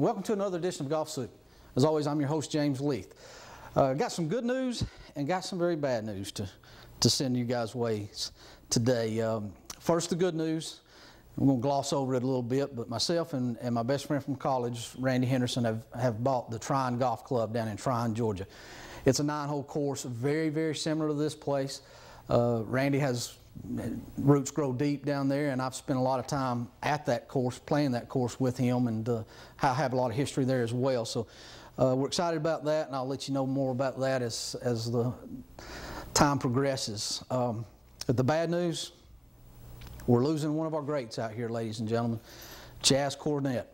Welcome to another edition of Golfsoup. As always, I'm your host, James Leith. Got some good news and got some very bad news to send you guys' ways today. First, the good news. I'm going to gloss over it a little bit, but myself and my best friend from college, Randy Henderson, have bought the Tryon Golf Club down in Tryon, Georgia. It's a 9-hole course, very, very similar to this place. Randy has roots grow deep down there, and I've spent a lot of time at that course, playing that course with him, and I have a lot of history there as well. So we're excited about that, and I'll let you know more about that as the time progresses. The bad news, we're losing one of our greats out here, ladies and gentlemen, Chaz Cornett.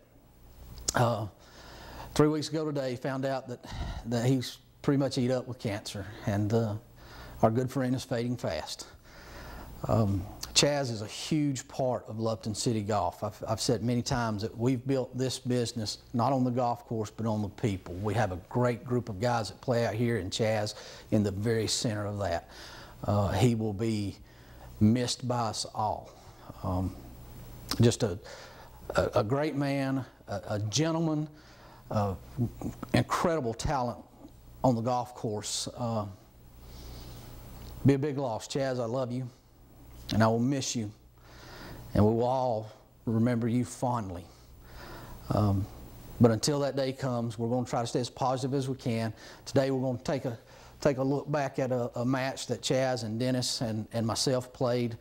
3 weeks ago today, found out that he's pretty much eat up with cancer, and our good friend is fading fast. Chaz is a huge part of Lupton City Golf. I've said many times that we've built this business not on the golf course but on the people. We have a great group of guys that play out here, and Chaz in the very center of that. He will be missed by us all. Just a great man, a gentleman, incredible talent on the golf course. Be a big loss. Chaz, I love you, and I will miss you, and we will all remember you fondly. But until that day comes, we're going to try to stay as positive as we can. Today we're going to take a look back at a match that Chaz and Dennis and myself played.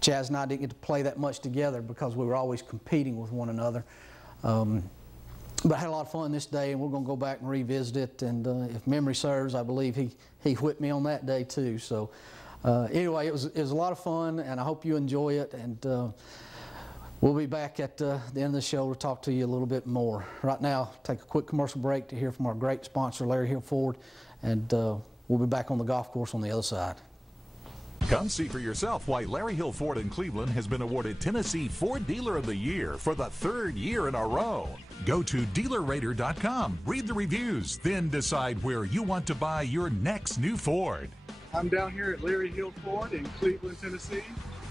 Chaz and I didn't get to play that much together because we were always competing with one another. But I had a lot of fun this day, and we're going to go back and revisit it. And if memory serves, I believe he whipped me on that day too. So anyway, it was a lot of fun, and I hope you enjoy it. And we'll be back at the end of the show to talk to you a little bit more. Right now, take a quick commercial break to hear from our great sponsor, Larry Hill Ford, and we'll be back on the golf course on the other side. Come see for yourself why Larry Hill Ford in Cleveland has been awarded Tennessee Ford Dealer of the Year for the 3rd year in a row. Go to DealerRater.com, read the reviews, then decide where you want to buy your next new Ford. I'm down here at Larry Hill Ford in Cleveland, Tennessee.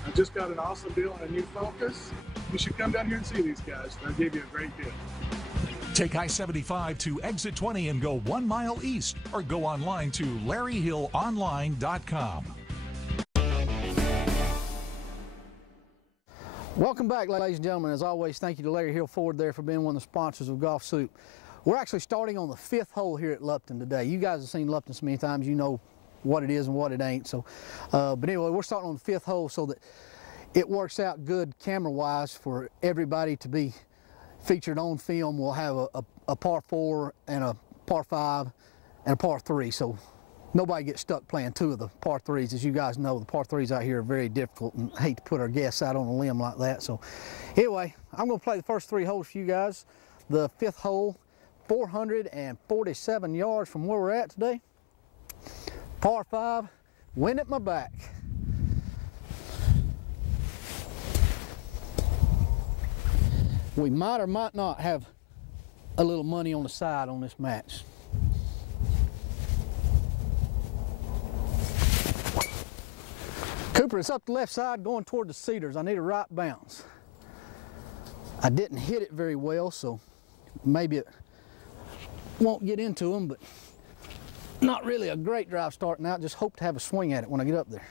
I just got an awesome deal on a new Focus. You should come down here and see these guys. They'll give you a great deal. Take I-75 to exit 20 and go 1 mile east, or go online to LarryHillOnline.com. Welcome back, ladies and gentlemen. As always, thank you to Larry Hill Ford there for being one of the sponsors of Golfsoup. We're actually starting on the 5th hole here at Lupton today. You guys have seen Lupton so many times, you know what it is and what it ain't. So, but anyway, we're starting on the 5th hole so that it works out good camera-wise for everybody to be featured on film. We'll have a par 4 and a par 5 and a par 3. So nobody gets stuck playing 2 of the par 3s. As you guys know, the par 3s out here are very difficult, and I hate to put our guests out on a limb like that. So anyway, I'm going to play the first 3 holes for you guys. The 5th hole, 447 yards from where we're at today. Par 5, wind at my back. We might or might not have a little money on the side on this match. Cooper, it's up the left side going toward the cedars. I need a right bounce. I didn't hit it very well, so maybe it won't get into them, but not really a great drive starting out. Just hope to have a swing at it when I get up there.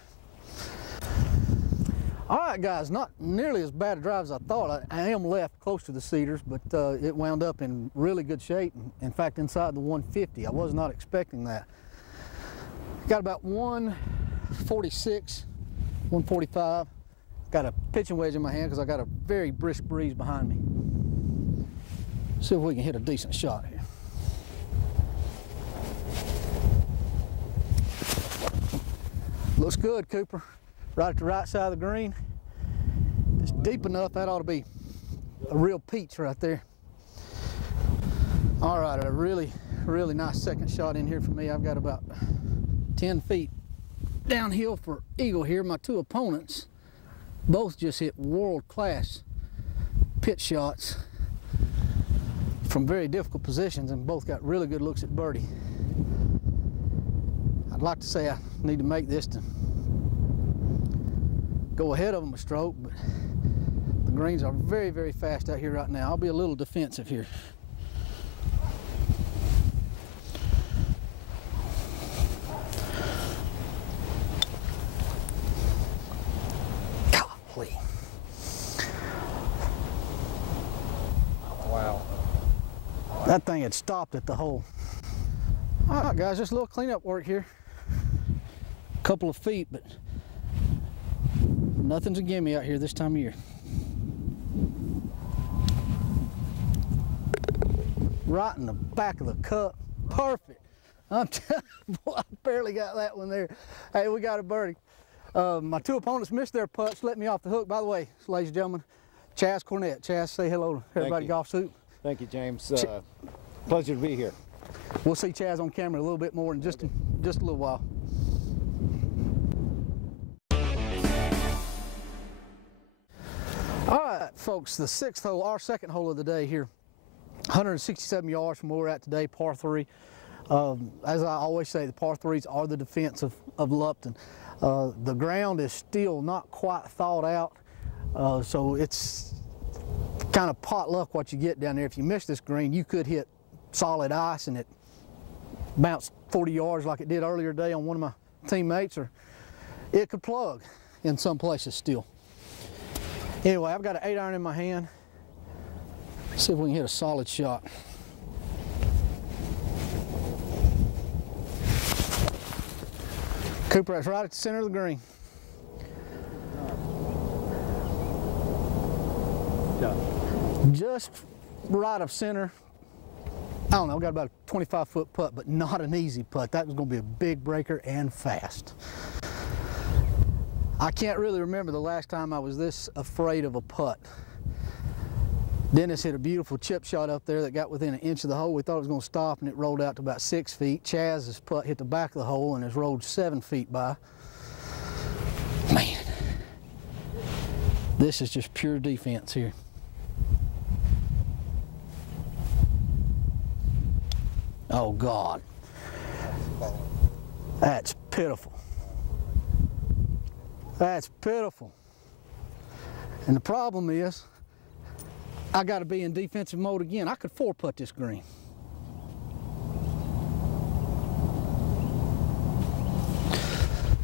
All right, guys, not nearly as bad a drive as I thought. I am left close to the cedars, but it wound up in really good shape. In fact, inside the 150. I was not expecting that. Got about 146. 145. Got a pitching wedge in my hand because I got a very brisk breeze behind me. See if we can hit a decent shot here. Looks good, Cooper. Right at the right side of the green. It's deep enough, that ought to be a real peach right there. All right, a really, really nice second shot in here for me. I've got about 10 feet downhill for eagle here. My 2 opponents both just hit world-class pitch shots from very difficult positions, and both got really good looks at birdie. I'd like to say I need to make this to go ahead of them a stroke, but the greens are very, very fast out here right now. I'll be a little defensive here. That thing had stopped at the hole. All right, guys, just a little cleanup work here. A couple of feet, but nothing's a gimme out here this time of year. Right in the back of the cup. Perfect. I'm telling you, boy, I barely got that one there. Hey, we got a birdie. My two opponents missed their putts, let me off the hook. By the way, ladies and gentlemen, Chaz Cornett. Chaz, say hello to everybody, Golfsoup. Thank you, James. Pleasure to be here. We'll see Chaz on camera a little bit more in just a little while. All right, folks, the sixth hole, our second hole of the day here, 167 yards from where we're at today, par 3. As I always say, the par 3s are the defense of Lupton. The ground is still not quite thawed out, so it's kind of pot luck what you get down there. If you miss this green, you could hit solid ice and it bounced 40 yards like it did earlier today on one of my teammates, or it could plug in some places still. Anyway, I've got an 8-iron in my hand. Let's see if we can hit a solid shot. Cooper, that's right at the center of the green. Just right of center. I don't know, got about a 25-foot putt, but not an easy putt. That was going to be a big breaker and fast. I can't really remember the last time I was this afraid of a putt. Dennis hit a beautiful chip shot up there that got within an inch of the hole. We thought it was going to stop, and it rolled out to about 6 feet. Chaz's putt hit the back of the hole and has rolled 7 feet by. Man, this is just pure defense here. Oh, God. That's pitiful. That's pitiful. And the problem is, I got to be in defensive mode again. I could 4-putt this green.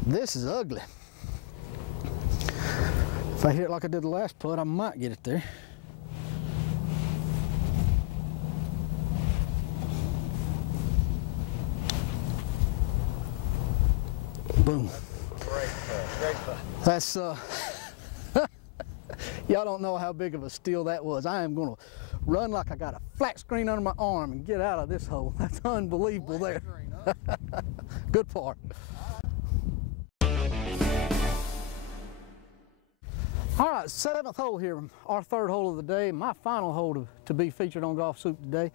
This is ugly. If I hit it like I did the last putt, I might get it there. Boom. Great putt. That's y'all don't know how big of a steal that was. I am going to run like I got a flat screen under my arm and get out of this hole. That's unbelievable there. Good part. All right, 7th hole here, our 3rd hole of the day, my final hole to be featured on Golfsoup today.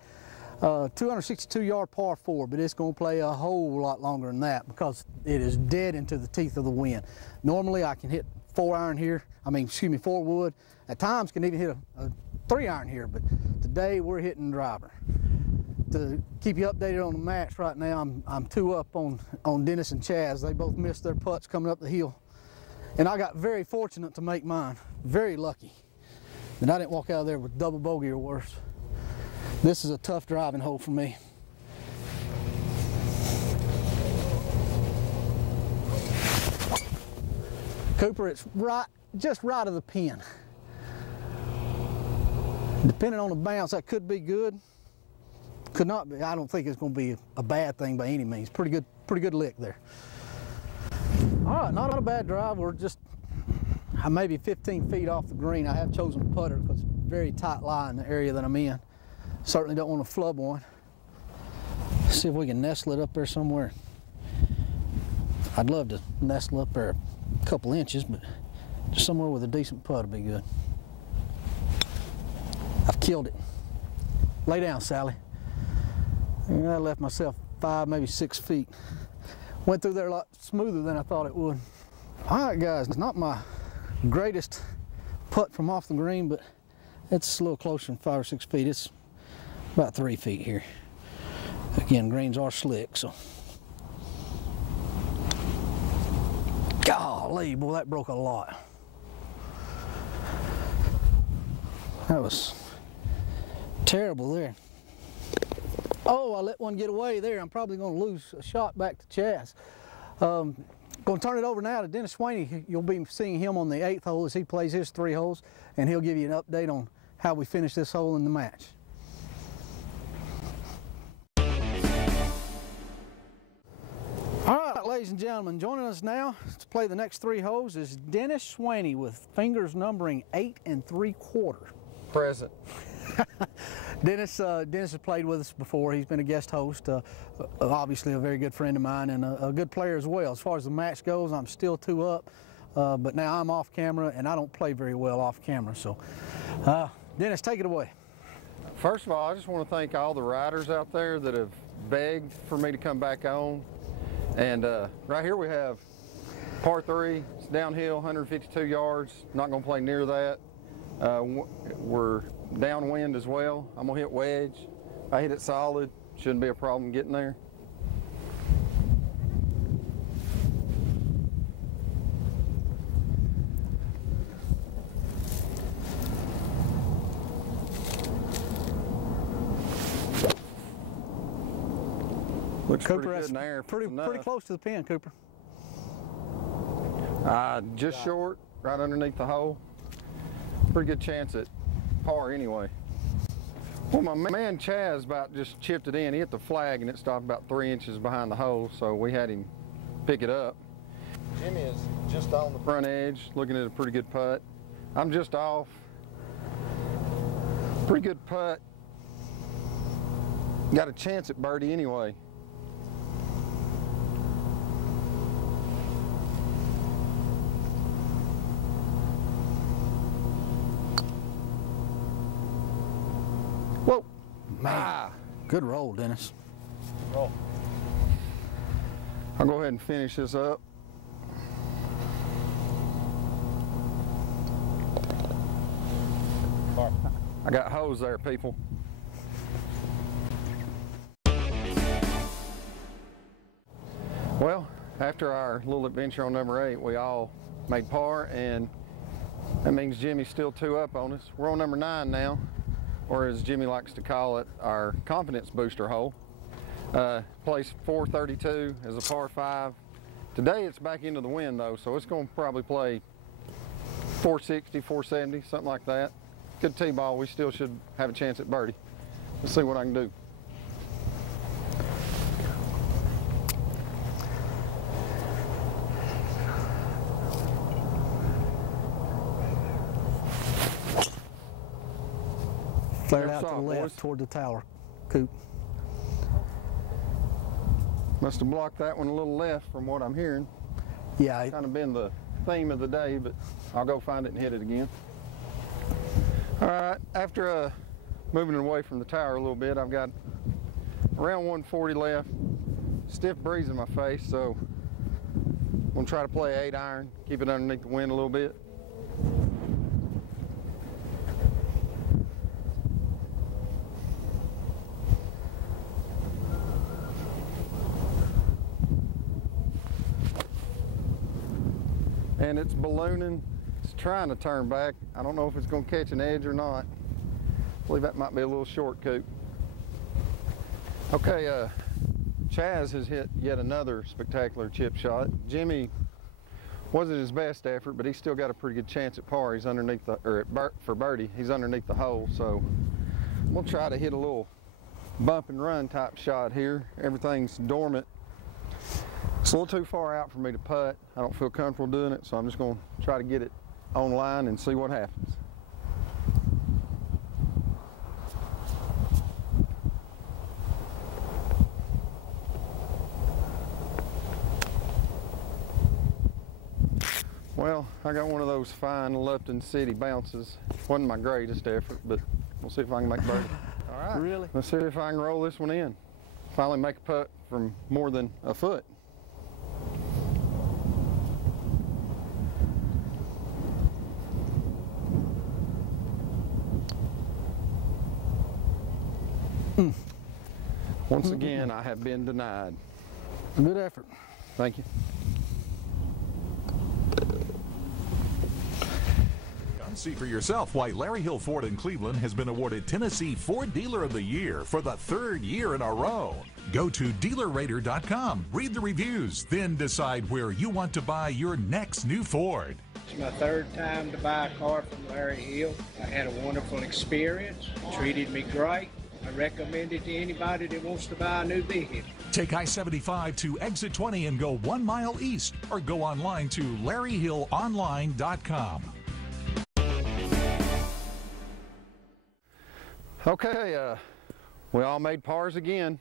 262-yard par 4, but it's going to play a whole lot longer than that because it is dead into the teeth of the wind. Normally I can hit 4-iron here, 4 wood. At times can even hit a 3-iron here, but today we're hitting driver. To keep you updated on the match right now, I'm 2 up on Dennis and Chaz. They both missed their putts coming up the hill. And I got very fortunate to make mine. Very lucky that I didn't walk out of there with double bogey or worse. This is a tough driving hole for me. Cooper, it's just right of the pin. Depending on the bounce, that could be good. Could not be. I don't think it's going to be a bad thing by any means. Pretty good lick there. All right, not a bad drive. We're just maybe 15 feet off the green. I have chosen a putter because it's a very tight lie in the area that I'm in. Certainly don't want to flub one. Let's see if we can nestle it up there somewhere. I'd love to nestle up there a couple inches, but just somewhere with a decent putt would be good. I've killed it. Lay down, Sally. And I left myself 5, maybe 6 feet. Went through there a lot smoother than I thought it would. All right, guys, it's not my greatest putt from off the green, but it's a little closer than 5 or 6 feet. It's about 3 feet here. Again, greens are slick, so. Golly, boy, that broke a lot. That was terrible there. Oh, I let one get away there. I'm probably going to lose a shot back to Chaz. Going to turn it over now to Dennis Swaney. You'll be seeing him on the 8th hole as he plays his 3 holes, and he'll give you an update on how we finish this hole in the match. ladies and gentlemen, joining us now to play the next 3 holes is Dennis Swaney with fingers numbering 8 3/4. Present. Dennis has played with us before. He's been a guest host, obviously a very good friend of mine and a good player as well. As far as the match goes, I'm still 2 up, but now I'm off camera and I don't play very well off camera. So, Dennis, take it away. First of all, I just want to thank all the riders out there that have begged for me to come back on. And right here we have par 3. It's downhill, 152 yards. Not going to play near that. We're downwind as well. I'm going to hit wedge. I hit it solid. Shouldn't be a problem getting there. Looks Cooper, pretty good in there. Pretty close to the pin, Cooper. Just short, right underneath the hole. Pretty good chance at par anyway. Well, my man Chaz about just chipped it in. He hit the flag and it stopped about 3 inches behind the hole, so we had him pick it up. Jimmy is just on the front edge, looking at a pretty good putt. I'm just off. Pretty good putt. Got a chance at birdie anyway. Whoa, man. Good roll, Dennis. Roll. I'll go ahead and finish this up. I got hose there, people. Well, after our little adventure on number 8, we all made par, and that means Jimmy's still 2 up on us. We're on number 9 now, or as Jimmy likes to call it, our confidence booster hole. Place 432 is a par 5. Today it's back into the wind though, so it's going to probably play 460, 470, something like that. Good tee-ball, we still should have a chance at birdie. Let's see what I can do. Flared out to the left toward the tower, Coop. Must have blocked that one a little left from what I'm hearing. Yeah. It's kind of been the theme of the day, but I'll go find it and hit it again. All right, after moving away from the tower a little bit, I've got around 140 left. Stiff breeze in my face, so I'm gonna try to play 8-iron, keep it underneath the wind a little bit. And it's ballooning. It's trying to turn back. I don't know if it's going to catch an edge or not. I believe that might be a little short, Coop. Okay, Chaz has hit yet another spectacular chip shot. Jimmy wasn't his best effort, but he's still got a pretty good chance at par. He's underneath the, for birdie, he's underneath the hole. So we'll try to hit a little bump and run type shot here. Everything's dormant. It's a little too far out for me to putt. I don't feel comfortable doing it, so I'm just going to try to get it online and see what happens. Well, I got one of those fine Lupton City bounces. Wasn't my greatest effort, but we'll see if I can make birdie. All right. Really? Let's see if I can roll this one in. Finally make a putt from more than a foot. Once again, I have been denied. Good effort. Thank you. Come see for yourself why Larry Hill Ford in Cleveland has been awarded Tennessee Ford Dealer of the Year for the 3rd year in a row. Go to DealerRater.com, read the reviews, then decide where you want to buy your next new Ford. It's my 3rd time to buy a car from Larry Hill. I had a wonderful experience. Treated me great. I recommend it to anybody that wants to buy a new vehicle. Take I-75 to exit 20 and go 1 mile east, or go online to LarryHillOnline.com. Okay, we all made pars again.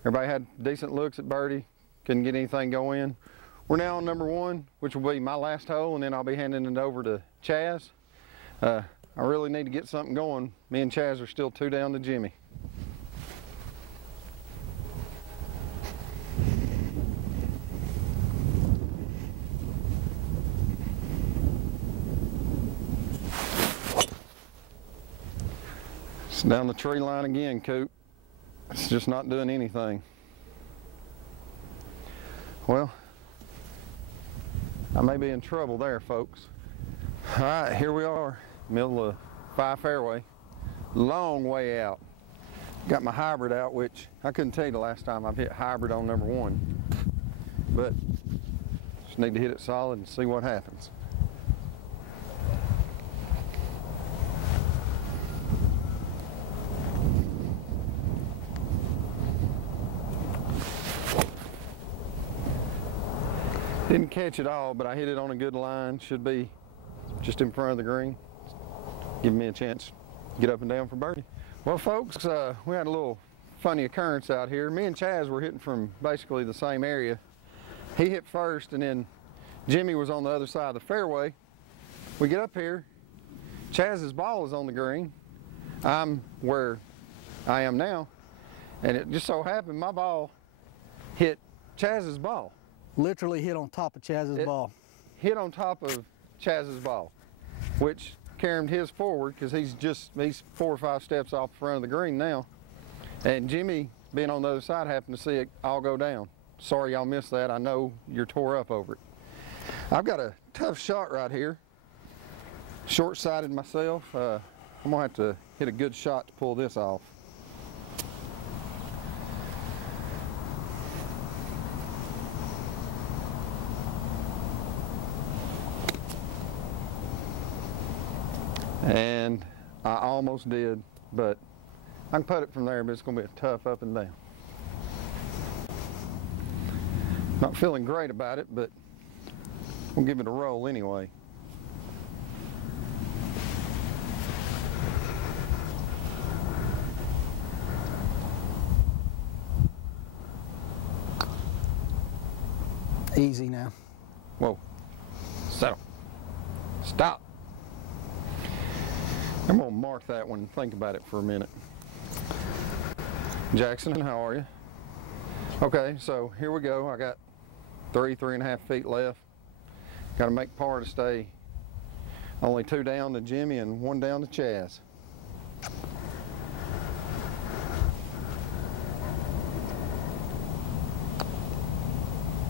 Everybody had decent looks at birdie. Couldn't get anything going. We're now on number 1, which will be my last hole, and then I'll be handing it over to Chaz. I really need to get something going. Me and Chaz are still 2 down to Jimmy. It's down the tree line again, Coop. It's just not doing anything. Well, I may be in trouble there, folks. All right, here we are, middle of 5 fairway, long way out. Got my hybrid out, which I couldn't tell you the last time I've hit hybrid on number 1, but just need to hit it solid and see what happens. Didn't catch it all, but I hit it on a good line. Should be just in front of the green. Giving me a chance to get up and down for birdie. Well, folks, we had a little funny occurrence out here. Me and Chaz were hitting from basically the same area. He hit first, and then Jimmy was on the other side of the fairway. We get up here. Chaz's ball is on the green. I'm where I am now, and it just so happened my ball hit Chaz's ball. Literally hit on top of Chaz's ball. Hit on top of Chaz's ball, which carried his forward because he's 4 or 5 steps off the front of the green now. And Jimmy, being on the other side, happened to see it all go down. Sorry y'all missed that. I know you're tore up over it. I've got a tough shot right here. Short-sighted myself. I'm gonna have to hit a good shot to pull this off. And I almost did, but I can put it from there, but it's going to be a tough up and down. Not feeling great about it, but we'll give it a roll anyway. Easy now. Whoa. Settle. Stop. I'm going to mark that one and think about it for a minute. Jackson, how are you? Okay, so here we go. I got 3.5 feet left. Got to make par to stay only 2 down to Jimmy and 1 down to Chaz.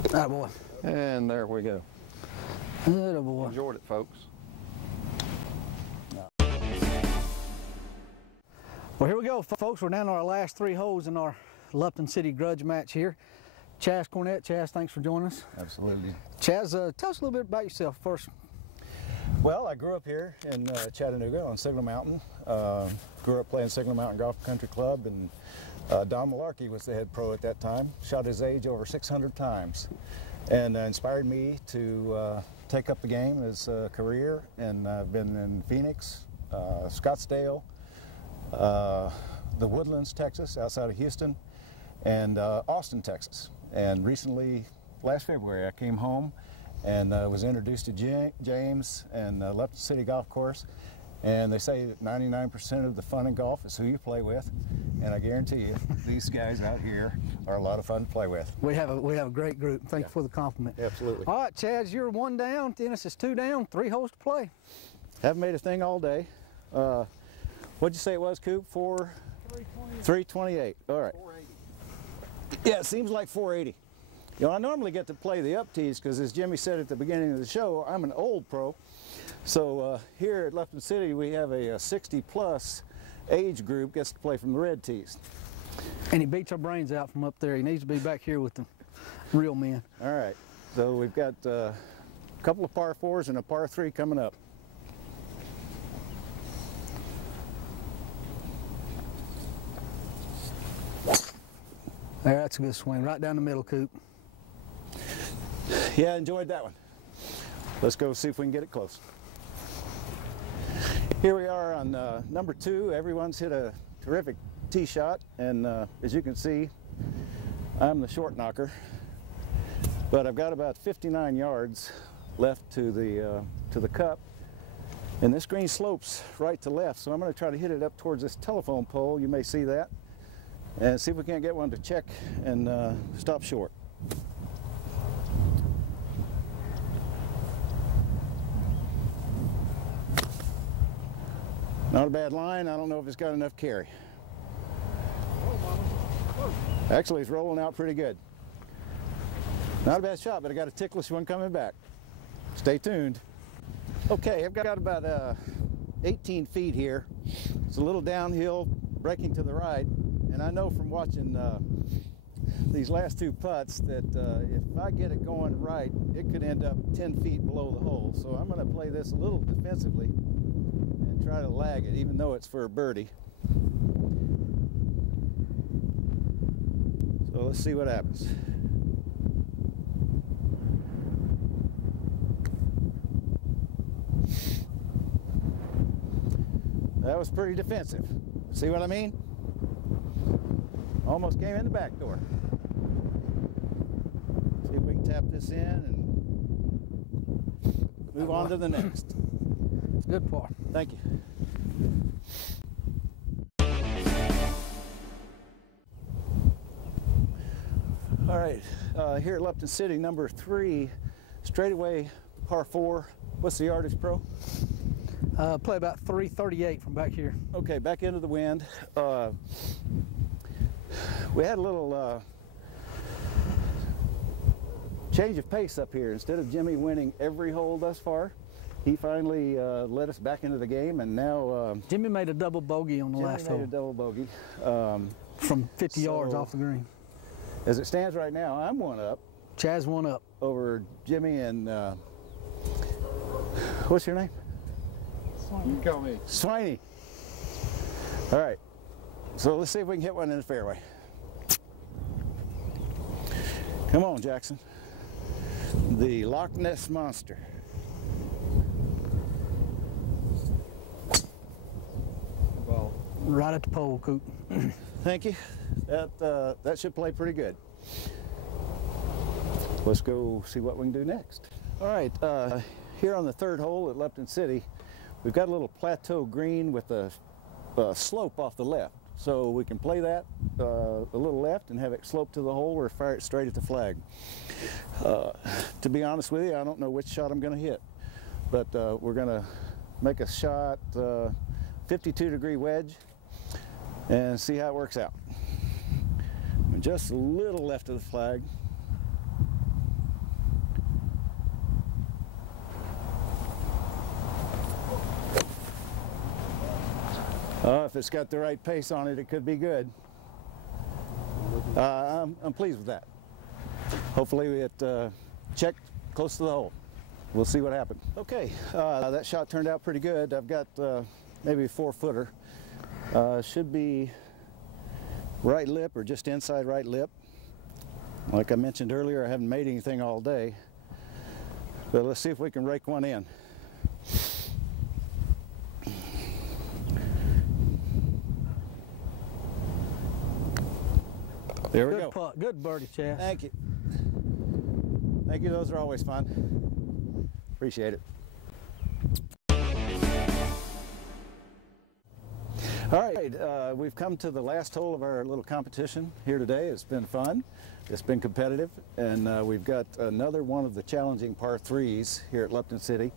Attaboy. And there we go. Attaboy. Enjoyed it, folks. Well, here we go, folks. We're down to our last 3 holes in our Lupton City grudge match here. Chaz Cornett. Chaz, thanks for joining us. Absolutely. Chaz, tell us a little bit about yourself first. Well, I grew up here in Chattanooga on Signal Mountain. Grew up playing Signal Mountain Golf Country Club, and Don Malarkey was the head pro at that time. Shot his age over 600 times, and inspired me to take up the game as a career. And I've been in Phoenix, Scottsdale, the Woodlands, Texas, outside of Houston, and Austin, Texas. And recently, last February, I came home and was introduced to James and Lupton City Golf Course. And they say that 99% of the fun in golf is who you play with. And I guarantee you, these guys out here are a lot of fun to play with. We have a great group. Thank you for the compliment. Absolutely. All right, Chaz, you're 1 down. Dennis is 2 down. 3 holes to play. Haven't made a thing all day. What'd you say it was, Coop? 328. All right. 480. Yeah, it seems like 480. You know, I normally get to play the up tees because, as Jimmy said at the beginning of the show, I'm an old pro. So here at Lupton City, we have a 60-plus age group gets to play from the red tees. And he beats our brains out from up there. He needs to be back here with the real men. All right. So we've got a couple of par 4s and a par 3 coming up. There, that's a good swing. Right down the middle, Coop. Yeah, enjoyed that one. Let's go see if we can get it close. Here we are on number 2. Everyone's hit a terrific tee shot, and as you can see, I'm the short knocker. But I've got about 59 yards left to the cup, and this green slopes right to left, so I'm going to try to hit it up towards this telephone pole. You may see that, and see if we can't get one to check and stop short. Not a bad line. I don't know if it's got enough carry. Actually, it's rolling out pretty good. Not a bad shot, but I got a ticklish one coming back. Stay tuned. Okay, I've got about 18 feet here. It's a little downhill, breaking to the right, and I know from watching these last 2 putts that if I get it going right, it could end up 10 feet below the hole. So I'm going to play this a little defensively and try to lag it, even though it's for a birdie. So let's see what happens. That was pretty defensive. See what I mean? Almost came in the back door. See if we can tap this in and move on to the next. Good par. Thank you. All right, here at Lupton City, number 3, straightaway par 4. What's the yardage, Pro? Play about 338 from back here. Okay, back into the wind. We had a little change of pace up here. Instead of Jimmy winning every hole thus far, he finally led us back into the game, and now Jimmy made a double bogey on the last hole. Jimmy made a double bogey. From 50 yards off the green. As it stands right now, I'm 1 up. Chaz 1 up. Over Jimmy and, what's your name? You call me. Swiney. All right, so let's see if we can hit one in the fairway. Come on, Jackson. The Loch Ness Monster. Ball. Right at the pole, Coop. Thank you. That should play pretty good. Let's go see what we can do next. All right, here on the 3rd hole at Lupton City, we've got a little plateau green with a slope off the left. So we can play that a little left and have it slope to the hole or fire it straight at the flag. To be honest with you, I don't know which shot I'm going to hit, but we're going to make a shot, 52-degree wedge, and see how it works out. Just a little left of the flag. If it's got the right pace on it, it could be good. I'm pleased with that. Hopefully it checked close to the hole. We'll see what happens. Okay, that shot turned out pretty good. I've got maybe a 4-footer. Should be right lip or just inside right lip. Like I mentioned earlier, I haven't made anything all day. But let's see if we can rake one in. There we go. Putt. Good birdie, Chaz. Thank you. Thank you. Those are always fun. Appreciate it. All right, we've come to the last hole of our little competition here today. It's been fun. It's been competitive, and we've got another one of the challenging par 3s here at Lupton City.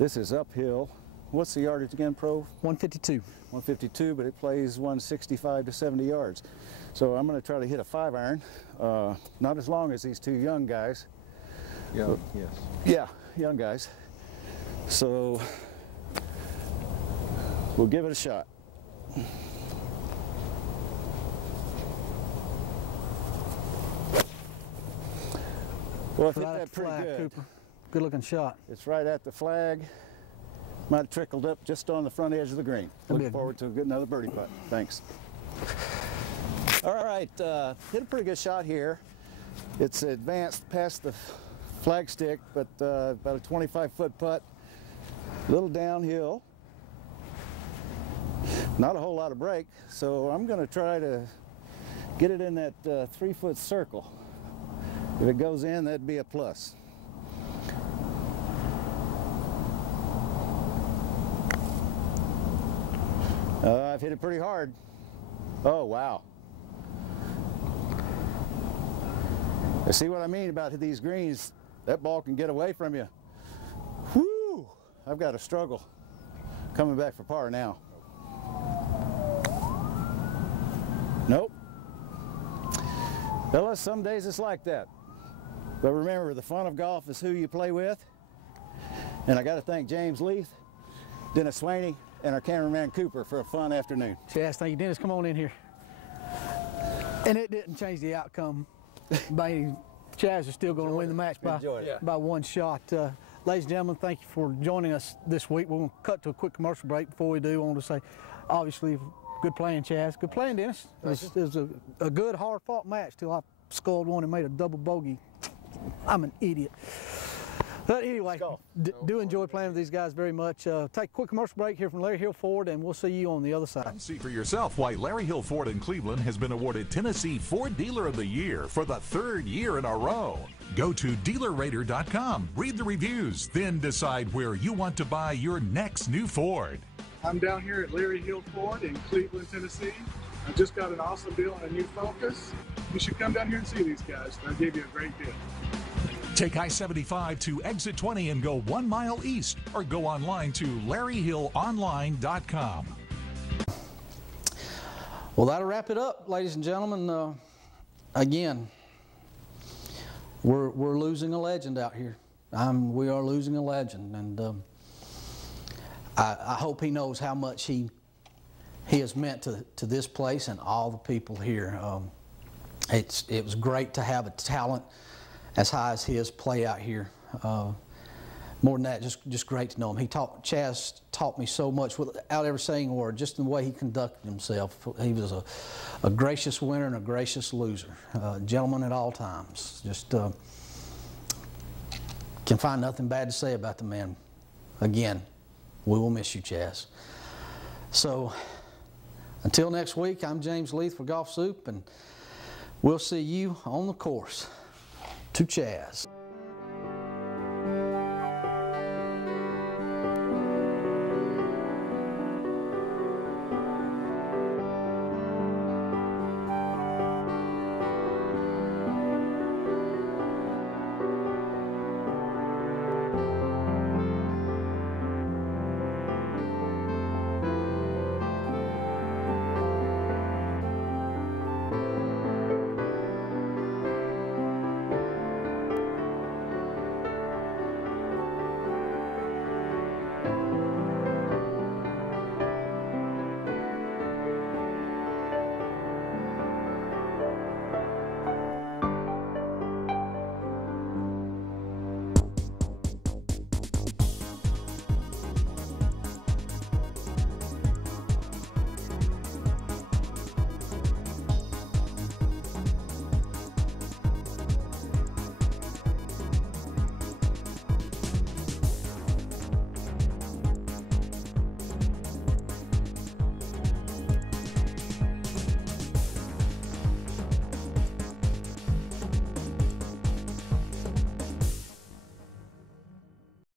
This is uphill. What's the yardage again, Pro? 152. 152, but it plays 165 to 70 yards. So I'm going to try to hit a 5-iron, not as long as these 2 young guys. Yeah, yes. Yeah, young guys. So we'll give it a shot. Well, I think Right at that's the pretty flag, good. Cooper. Good looking shot. It's right at the flag. Might have trickled up just on the front edge of the green. That'd be Looking forward to another birdie putt. Thanks. All right, hit a pretty good shot here. It's advanced past the flagstick, but about a 25-foot putt, a little downhill. Not a whole lot of break, so I'm going to try to get it in that 3-foot circle. If it goes in, that'd be a plus. I've hit it pretty hard. Oh, wow. See what I mean about these greens? That ball can get away from you. Whoo! I've got a struggle coming back for par now. Nope. Fellas, some days it's like that. But remember, the fun of golf is who you play with. And I got to thank James Leith, Dennis Swaney, and our cameraman Cooper for a fun afternoon. Chaz, thank you. Dennis, come on in here. And it didn't change the outcome by any. Chaz is still going to win the match by one shot. Ladies and gentlemen, thank you for joining us this week. We're going to cut to a quick commercial break. Before we do, I want to say, obviously, good playing, Chaz. Good playing, Dennis. It was a good, hard-fought match till I scored one and made a double bogey. I'm an idiot. But anyway, do enjoy playing with these guys very much. Take a quick commercial break here from Larry Hill Ford, and we'll see you on the other side. Come see for yourself why Larry Hill Ford in Cleveland has been awarded Tennessee Ford Dealer of the Year for the 3rd year in a row. Go to DealerRater.com, read the reviews, then decide where you want to buy your next new Ford. I'm down here at Larry Hill Ford in Cleveland, Tennessee. I just got an awesome deal on a new Focus. You should come down here and see these guys. They'll give you a great deal. Take I-75 to exit 20 and go 1 mile east, or go online to LarryHillOnline.com. Well, that'll wrap it up, ladies and gentlemen. Again, we're losing a legend out here. We are losing a legend, and I hope he knows how much he has meant to this place and all the people here. It was great to have a talent as high as his play out here. More than that, just great to know him. Chaz taught me so much without ever saying a word, just in the way he conducted himself. He was a gracious winner and a gracious loser. Gentleman at all times. Just can find nothing bad to say about the man. Again, we will miss you, Chaz. So, until next week, I'm James Leith for Golfsoup, and we'll see you on the course. To Chaz.